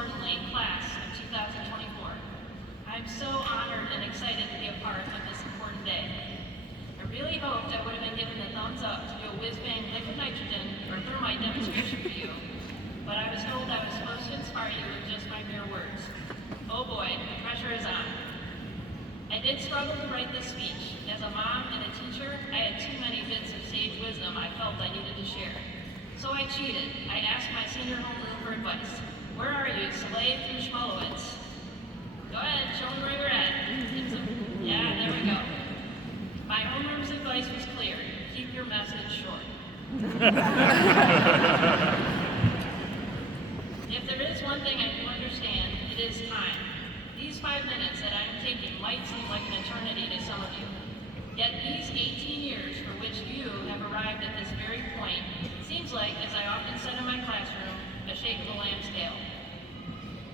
importantly, class of 2024. I'm so honored and excited to be a part of this important day. I really hoped I would have been given the thumbs up to do a whiz-bang liquid nitrogen or thermite demonstration for you, but I was told I was supposed to inspire you with just my mere words. Oh boy, the pressure is on. I did struggle to write this speech. As a mom and a teacher, I had too many bits of sage wisdom I felt I needed to share. So I cheated. I asked my senior homeroom for advice. Where are you, Soleil through Schmolowitz? Go ahead, show me where you're at. Yeah, there we go. My homeroom's advice was clear. Keep your message short. If there is one thing I do understand, it is time. These 5 minutes that I'm taking might seem like an eternity to some of you. Yet these 18 years for which you have arrived at this very point seems like, as I often said in my classroom, a shake of the lamb's tail.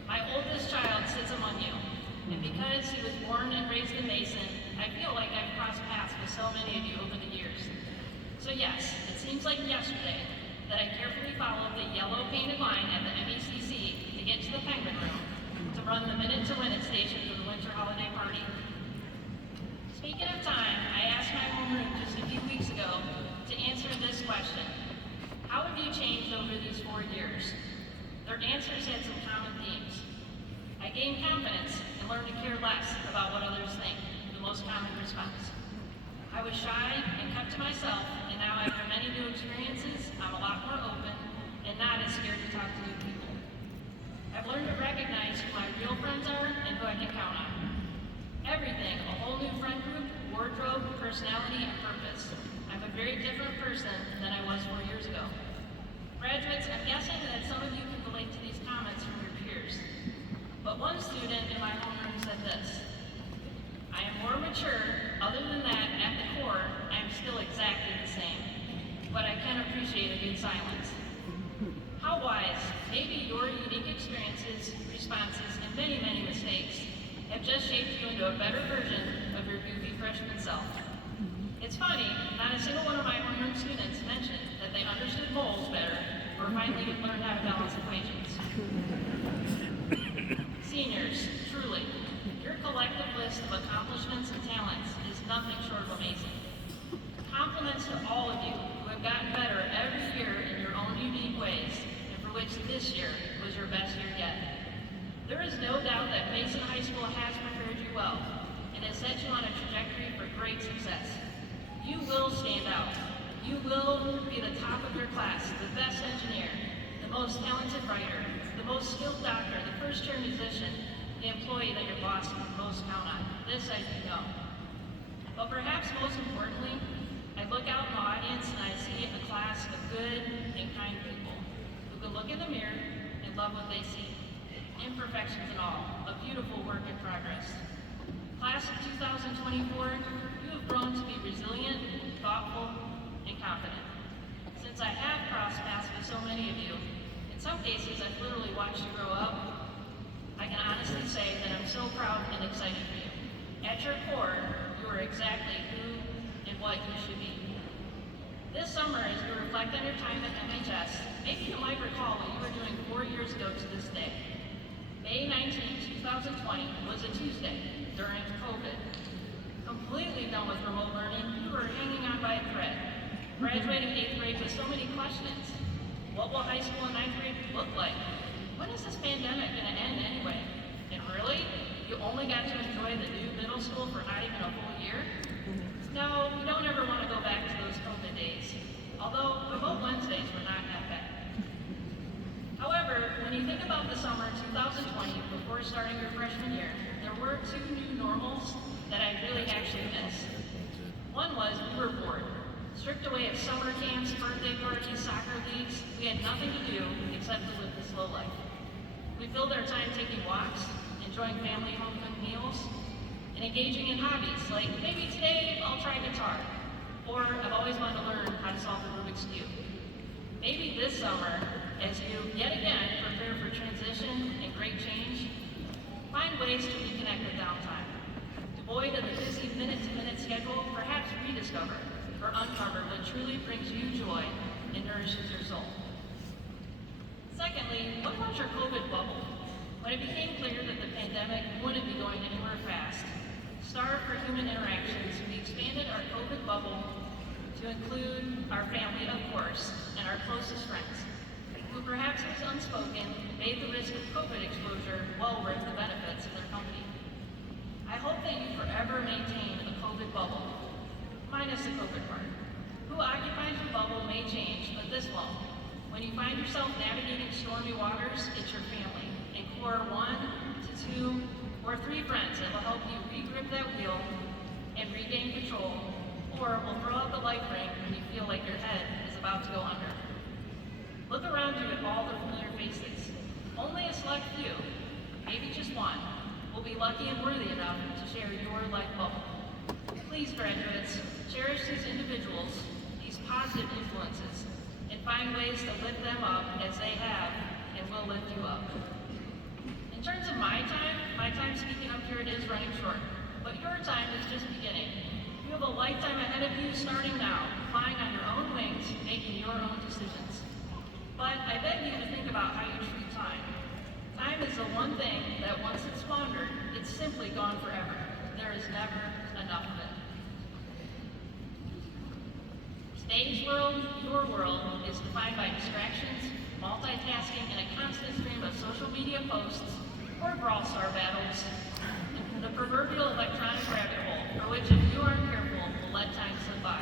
My oldest child sits among you, and because he was born and raised in Mason, I feel like I've crossed paths with so many of you over the years. So yes, it seems like yesterday that I carefully followed the yellow painted line at the MECC to get to the Penguin Room to run the Minute to Win It station for the winter holiday party. Speaking of time, I asked my homeroom just a few weeks ago to answer this question. How have you changed over these 4 years? Their answers had some common themes. I gained confidence and learned to care less about what others think, the most common response. I was shy and kept to myself, and now after many new experiences, I'm a lot more open and not as scared to talk to new people. I've learned to recognize who my real friends are and who I can count on. Everything, a whole new friend group, wardrobe, personality, and purpose. I'm a very different person than I was 4 years ago. Graduates, I'm guessing that some of you can relate to these comments from your peers. But one student in my homeroom said this: I am more mature. Other than that, at the core, I am still exactly the same. But I can appreciate a good silence. How wise. Maybe your unique experiences, responses, and many, many mistakes have just shaped you into a better version of your goofy freshman self. It's funny, not a single one of my homeroom students mentioned that they understood moles better or finally learned how to balance equations. Seniors, truly, your collective list of accomplishments and talents is nothing short of amazing. Compliments to all of you who have gotten better every year in your own unique ways, and for which this year was your best year yet. There is no doubt that Mason High School has prepared you well and has set you on a trajectory for great success. You will stand out. You will be the top of your class, the best engineer, the most talented writer, the most skilled doctor, the first-year musician, the employee that your boss can most count on. This I do know. But perhaps most importantly, I look out in the audience and I see a class of good and kind people who can look in the mirror and love what they see. Imperfections and all, a beautiful work in progress. Class of 2024, you have grown to be resilient, thoughtful, and confident. Since I have crossed paths with so many of you, in some cases I've literally watched you grow up, I can honestly say that I'm so proud and excited for you. At your core, you are exactly who and what you should be. This summer, as you reflect on your time at MHS, maybe you might recall what you were doing 4 years ago to this day. May 19, 2020 was a Tuesday during COVID. Completely done with remote learning, you were hanging on by a thread. Graduating 8th grade with so many questions. What will high school and 9th grade look like? When is this pandemic going to end anyway? And really, you only got to enjoy the new middle school for not even a full year? No, we don't ever want to go back to those COVID days. Although, remote Wednesdays were not that bad. However, when you think about the summer 2020 before starting your freshman year, there were 2 new normals that I really actually miss. One was we were bored. Stripped away of summer camps, birthday parties, soccer leagues, we had nothing to do except to live the slow life. We filled our time taking walks, enjoying family home-cooked meals, and engaging in hobbies like maybe today I'll try guitar, or I've always wanted to learn how to solve the Rubik's Cube. Maybe this summer, as you yet again prepare for transition and great change, find ways to reconnect with downtime. Devoid of the busy minute-to-minute schedule, perhaps rediscover or uncover what truly brings you joy and nourishes your soul. Secondly, what about your COVID bubble? pandemic wouldn't be going anywhere fast. Starved for human interactions, we expanded our COVID bubble to include our family, of course, and our closest friends, who perhaps it was unspoken, made the risk of COVID exposure well worth the benefits of their company. I hope that you forever maintain a COVID bubble, minus the COVID part. Who occupies your bubble may change, but this won't. When you find yourself navigating stormy waters, it's your family, and core 1 to 2 or 3 friends that will help you re-grip that wheel and regain control, or will throw out the life ring when you feel like your head is about to go under. Look around you at all the familiar faces. Only a select few, maybe just one, will be lucky and worthy enough to share your life bubble. Please, graduates, cherish these individuals, these positive influences, and find ways to lift them up as they have and will lift you up. In terms of my time speaking up here is running short, but your time is just beginning. You have a lifetime ahead of you starting now, flying on your own wings, making your own decisions. But I beg you to think about how you treat time. Time is the one thing that once it's squandered, it's simply gone forever. There is never enough of it. Today's world, your world, is defined by distractions, multitasking, and a constant stream of social media posts or Brawl Star battles, and the proverbial electronic rabbit hole, for which, if you aren't careful, will let time slip by.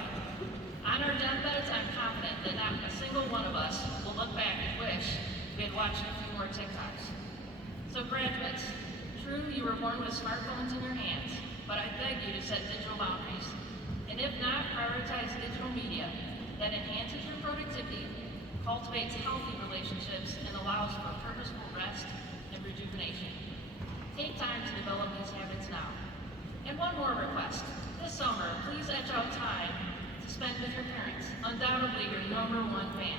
On our deathbeds, I'm confident that not a single one of us will look back and wish we had watched a few more TikToks. So graduates, true, you were born with smartphones in your hands, but I beg you to set digital boundaries. And if not, prioritize digital media that enhances your productivity, cultivates healthy relationships, and allows for purposeful rest and rejuvenation. Take time to develop these habits now. And one more request. This summer, please etch out time to spend with your parents, undoubtedly your #1 fan.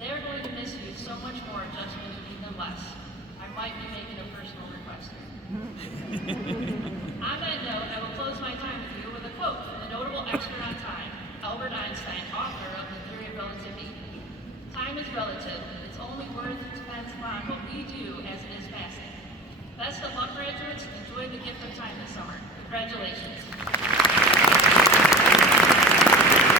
They are going to miss you so much more just when you need them less. I might be making a personal request here. On that note, I will close my time with you with a quote from the notable expert on time, Albert Einstein, author of The Theory of Relativity. Time is relative. Its only worth depends upon what we do as it is passing. Best of luck, graduates. Enjoy the gift of time this summer. Congratulations.